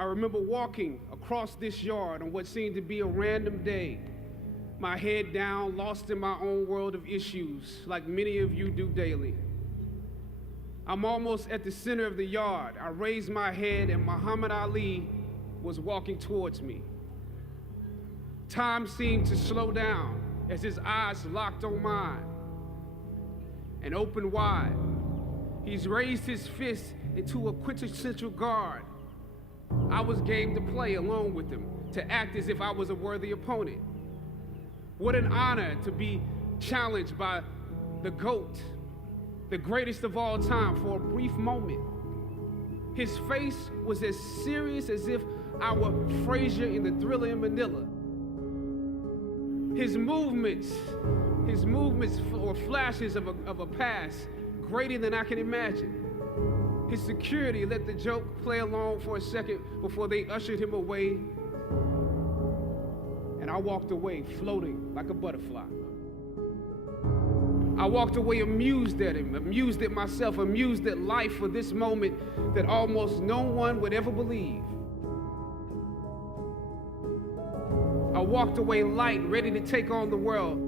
I remember walking across this yard on what seemed to be a random day, my head down, lost in my own world of issues, like many of you do daily. I'm almost at the center of the yard. I raised my head and Muhammad Ali was walking towards me. Time seemed to slow down as his eyes locked on mine and opened wide. He's raised his fist into a quintessential guard. I was game to play along with him, to act as if I was a worthy opponent. What an honor to be challenged by the GOAT, the greatest of all time, for a brief moment. His face was as serious as if I were Frazier in the Thriller in Manila. His movements were flashes of a past greater than I can imagine. His security let the joke play along for a second before they ushered him away. And I walked away floating like a butterfly. I walked away amused at him, amused at myself, amused at life for this moment that almost no one would ever believe. I walked away light, ready to take on the world.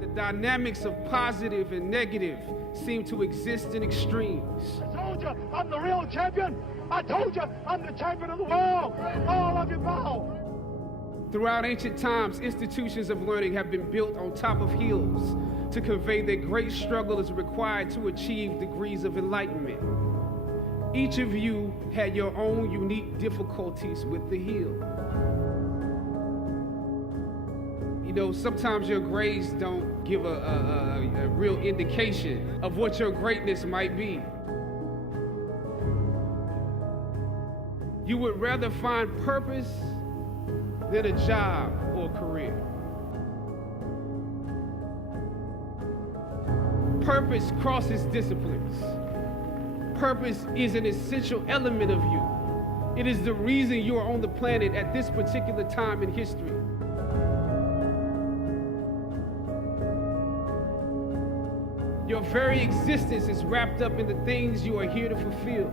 The dynamics of positive and negative seem to exist in extremes. I told you I'm the real champion. I told you I'm the champion of the world. All of you bow. Throughout ancient times, institutions of learning have been built on top of hills to convey that great struggle is required to achieve degrees of enlightenment. Each of you had your own unique difficulties with the hill. You know, sometimes your grades don't give a real indication of what your greatness might be. You would rather find purpose than a job or a career. Purpose crosses disciplines. Purpose is an essential element of you. It is the reason you are on the planet at this particular time in history. Your very existence is wrapped up in the things you are here to fulfill.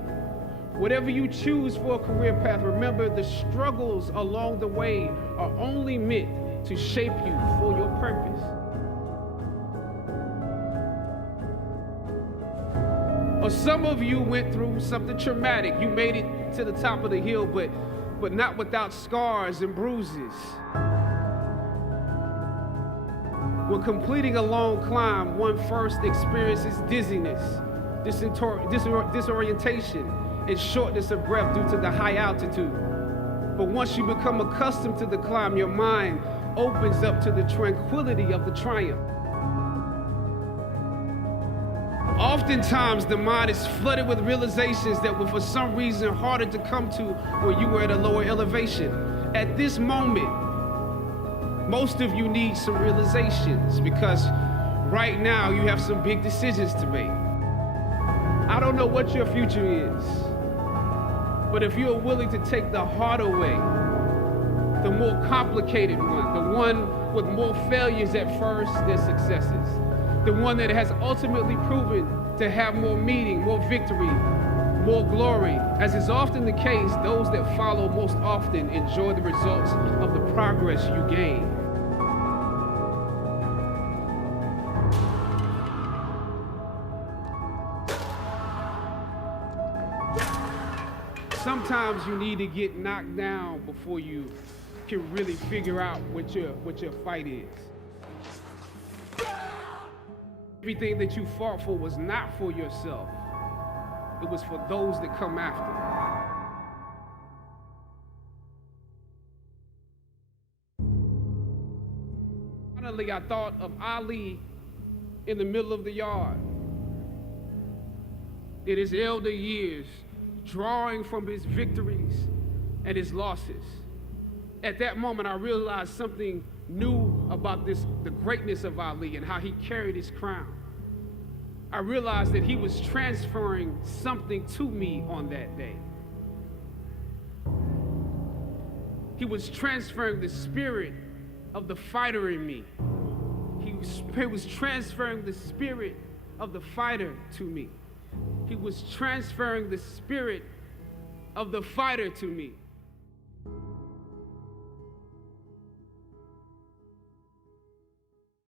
Whatever you choose for a career path, remember the struggles along the way are only meant to shape you for your purpose. Or some of you went through something traumatic. You made it to the top of the hill, but not without scars and bruises. When completing a long climb, one first experiences dizziness, disorientation, and shortness of breath due to the high altitude. But once you become accustomed to the climb, your mind opens up to the tranquility of the triumph. Oftentimes, the mind is flooded with realizations that were for some reason harder to come to when you were at a lower elevation. At this moment, most of you need some realizations because right now you have some big decisions to make. I don't know what your future is, but if you are willing to take the harder way, the more complicated one, the one with more failures at first than successes, the one that has ultimately proven to have more meaning, more victory, more glory. As is often the case, those that follow most often enjoy the results of the progress you gain. Sometimes you need to get knocked down before you can really figure out what your fight is. Everything that you fought for was not for yourself. It was for those that come after. Finally, I thought of Ali in the middle of the yard. In his elder years, drawing from his victories and his losses. At that moment, I realized something new about the greatness of Ali and how he carried his crown. I realized that he was transferring something to me on that day. He was transferring the spirit of the fighter in me. He was transferring the spirit of the fighter to me. He was transferring the spirit of the fighter to me.